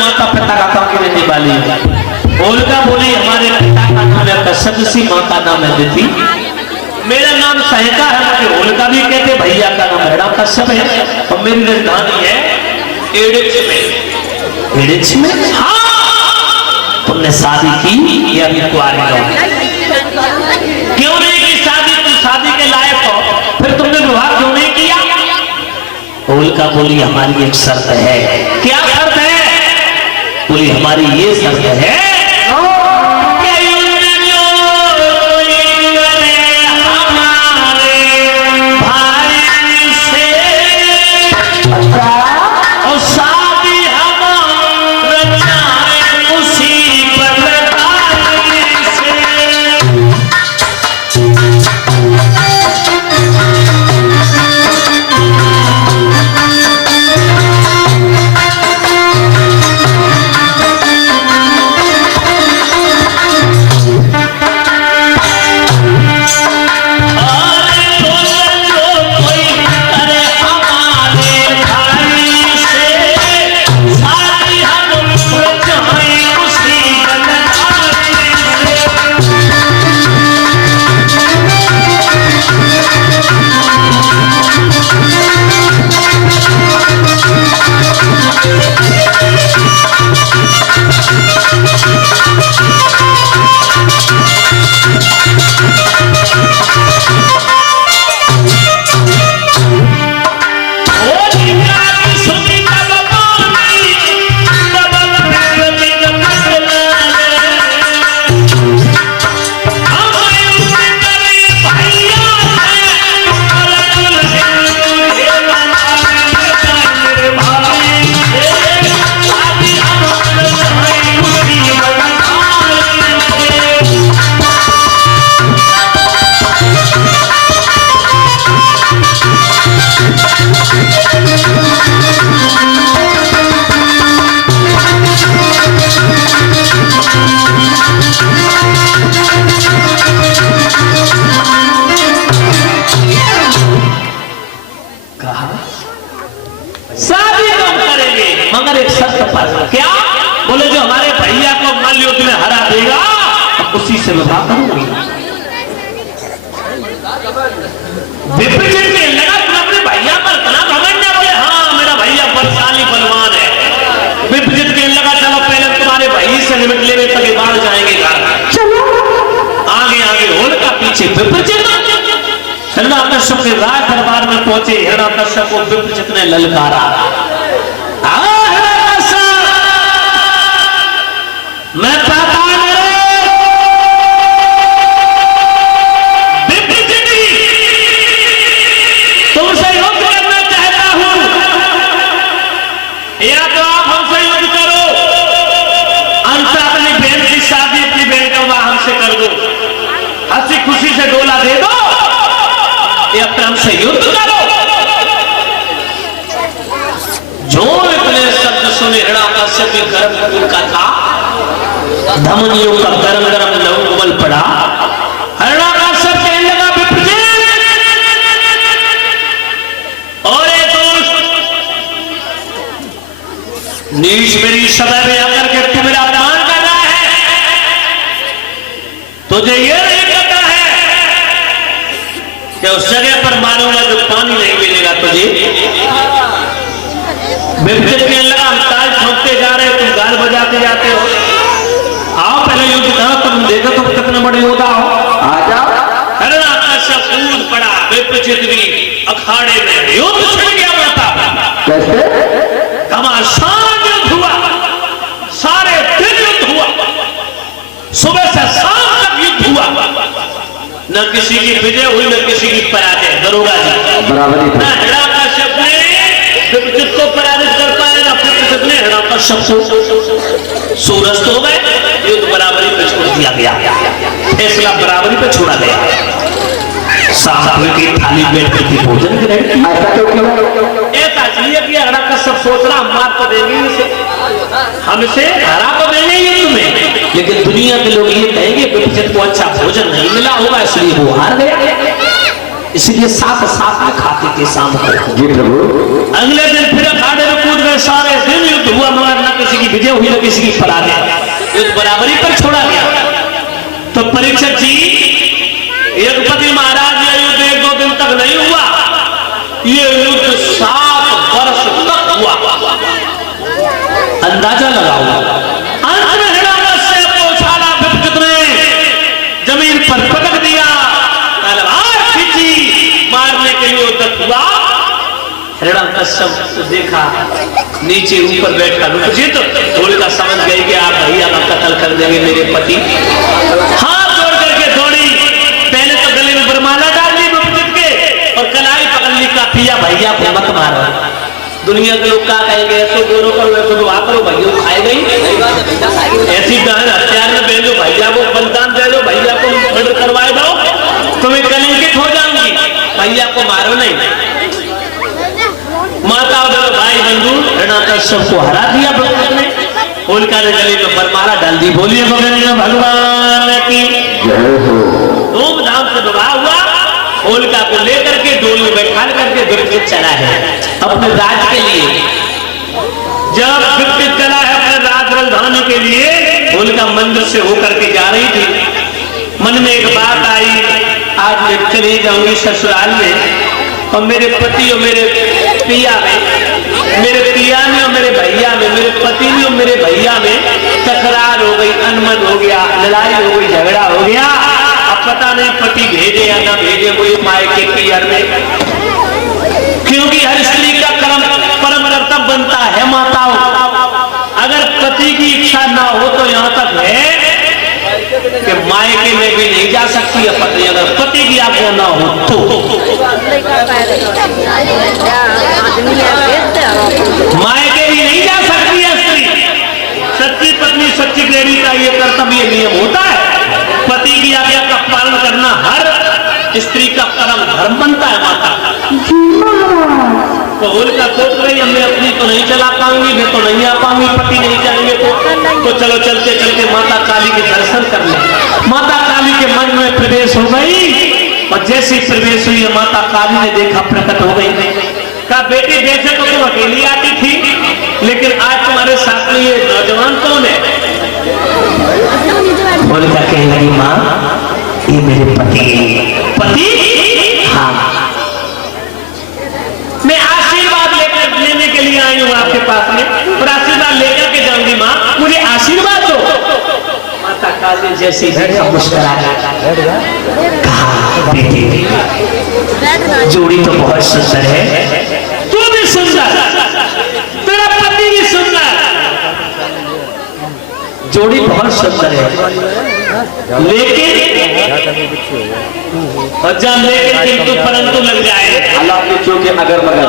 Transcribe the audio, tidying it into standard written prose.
माता पिता का काम करने वाली है। होलिका बोली हमारे पिता का नाम है कश्यप, सी माँ का नाम है दिति, मेरा नाम सहिका है, मुझे होलिका भी कहते, भैया का नाम हिरण्य कश्यप है और मेरी राजधानी है एडिक्स में। एडिक्स में? हाँ। तुमने शादी की या अभी कुआरे हो? क्यों नहीं की शादी? तुम शादी के लायक हो, फिर तुमने विवाह क्यों नहीं किया? होलिका बोली हमारी एक शर्त है। क्या शर्त है? बोली हमारी ये शर्त है क्या? बोले जो हमारे भैया को मल्लयुद्ध में हरा देगा उसी से विवाह करूंगी। विप्रजित के लगा तुम अपने भैया पर इतना घमंड है? बोले हाँ मेरा भैया बलशाली बलवान है। विप्रजित के लगा चलो पहले तुम्हारे भैया से निपट ले तक बाहर जाएंगे घर। चलो आगे आगे होलिका पीछे विप्रजित। हिरण्यकश्यप के राज दरबार में पहुंचे। हिरण्यकश्यप को विप्रजित ने ललकारा, मैं पाताल तुमसे युद्ध करना चाहता हूं, या तो आप हमसे युद्ध करो, अंत अपनी बहन की शादी अपनी बहन का विवाह हमसे कर दो, हंसी खुशी से डोला दे दो, या फिर हमसे युद्ध करो। जो इतने शब्द सुने हिरण्यकश्यप के गर्भ का था, धमनियों का गरम गरम लहू उबल पड़ा। हिरण्यकश्यप कहने लगा विप्रजित और नीच मेरी सभा में आकर के तू मेरा दान कर रहा है, तुझे यह नहीं पता है कि उस जगह पर मारूंगा जो पानी नहीं मिलेगा तुझे। विप्रजित कहने लगा हम ताल ठोकते जा रहे, तुम गाल बजाते जाते हो, आओ पहले युद्ध करो, तुम देखो तुम कितने बड़े योद्धा हो, आ जाओ। हिरण्यकश्यप कूद पड़ा, विप्रजित भी अखाड़े में युद्ध छिड़ गया। माता कैसे? घमासान युद्ध हुआ, सारे दिन युद्ध हुआ, सुबह से शाम तक युद्ध हुआ, न किसी की विजय हुई न किसी की पराजय। दरोगा जी बराबर न हिरण्यकश्यप ने विप्रजित को पराजित कर पाया, न विप्रजित ने हिरण्यकश्यप को। सूरज हो गए, युद्ध बराबरी पे छोड़ दिया गया, फैसला बराबरी पे छोड़ा गया। शाम की थाली बैठ कर भोजन ग्रहण किया। ऐसा इसलिए कि हिरण्यकश्यप सोच रहा हम मार तो देंगे इसे, हमसे हरा तो देंगे युद्ध में, लेकिन दुनिया के लोग ये कहेंगे विप्रजित को अच्छा भोजन नहीं मिला होगा इसलिए वो हार गया। इसलिए साथ साथ में खाते थे शाम को। अगले दिन फिर अखाड़े में कूद गए, सारे दिन युद्ध हुआ, मगर न किसी की विजय हुई न किसी की पराजय, युद्ध बराबरी पर छोड़ा गया। तो परीक्षित जी, यज्ञपति महाराज ये युद्ध 1-2 दिन तक नहीं हुआ, ये युद्ध 7 वर्ष तक हुआ। अंदाजा लगाओ। अंत में हिरण्यकश्यप को उछाला विपचित ने, जमीन पर पटक दिया, तलवार खींची, मारने के लिए उद्यत हुआ। हिरण्यकश्यप को देखा नीचे ऊपर बैठा विपचित, होलिका समझ गई कि आप भैया का कत्ल कर देंगे मेरे पति। हाथ जोड़ करके दौड़ी, पहले तो गले में बरमाला डाल दी विपचित के, और कलाई पकड़ ली, का पिया भैया को मत मारो। दुनिया के लोग क्या कहेंगे, ऐसो दोनों करो, ऐसो दुआ करो, भैया खाए गई ऐसी बहन हथियार में भेजो, भैया को बलिदान दे दो, भैया को मर्डर करवाए दो, तुम्हें कलंकित हो जाऊंगी, भैया को मारो नहीं। माता और भाई बंधु हिरण्यकश्यप को हरा दिया भगवान ने। होलिका ने गले में बरमाला डाल दी। बोलिए भगवान की धूमधाम से विवाह हुआ। होलिका को लेकर के डोल में बैठा करके विपचित चला है अपने राज के लिए। जब विपचित चला है अपने राज राजधानी के लिए, होलिका मंदिर से होकर के जा रही थी। मन में एक बात आई, आज मैं चली जाऊंगी ससुराल में, और मेरे पति और मेरे पिया में, मेरे पिया में और मेरे भैया में, मेरे पति में और मेरे भैया में तकरार हो गई, अनमन हो गया, लड़ाई हो गई, झगड़ा हो गया। अब पता नहीं पति भेजे या ना भेजे कोई मायके की यार में, क्योंकि हर स्त्री का परम कर्तव्य बनता है माताओं, अगर पति की इच्छा ना हो तो यहाँ तक है कि मायके में भी नहीं जा सकती है पत्नी, अगर पति की आज्ञा ना हो तो। मायके भी नहीं जा सकती है स्त्री। सच्ची पत्नी सच्ची गृहिणी का ये कर्तव्य नियम होता है। पति की आज्ञा का पालन करना हर स्त्री का परम धर्म बनता है माता। तो होलिका सोच रही मैं अपनी तो नहीं चला पाऊंगी, मैं तो नहीं आ पाऊंगी, पति नहीं जाएंगे तो चलो चलते चलते माता काली के दर्शन कर ले। माता काली के मन में प्रवेश हो गई, और जैसे प्रवेश हुई माता काली ने देखा, प्रकट हो गई। कहा बेटी जैसे तो तुम अकेली आती थी, लेकिन आज तुम्हारे साथ में ये नौजवान कौन है? होलिका कहने लगी माँ ये मेरे पति। पति? हाँ, मैं आशीर्वाद लेने के लिए आई हूँ आपके पास में, और आशीर्वाद लेकर के जाऊंगी माँ, मुझे आशीर्वाद दो। माता काली जैसे देखा मुस्कुरा कहा बेटी जोड़ी तो बहुत सुंदर है, तू भी सुंदर, तेरा पति भी सुंदर, जोड़ी बहुत सुंदर है, लेकिन और जब लेकिन किंतु परंतु लग जाए, अल्लाह के क्योंकि अगर मगर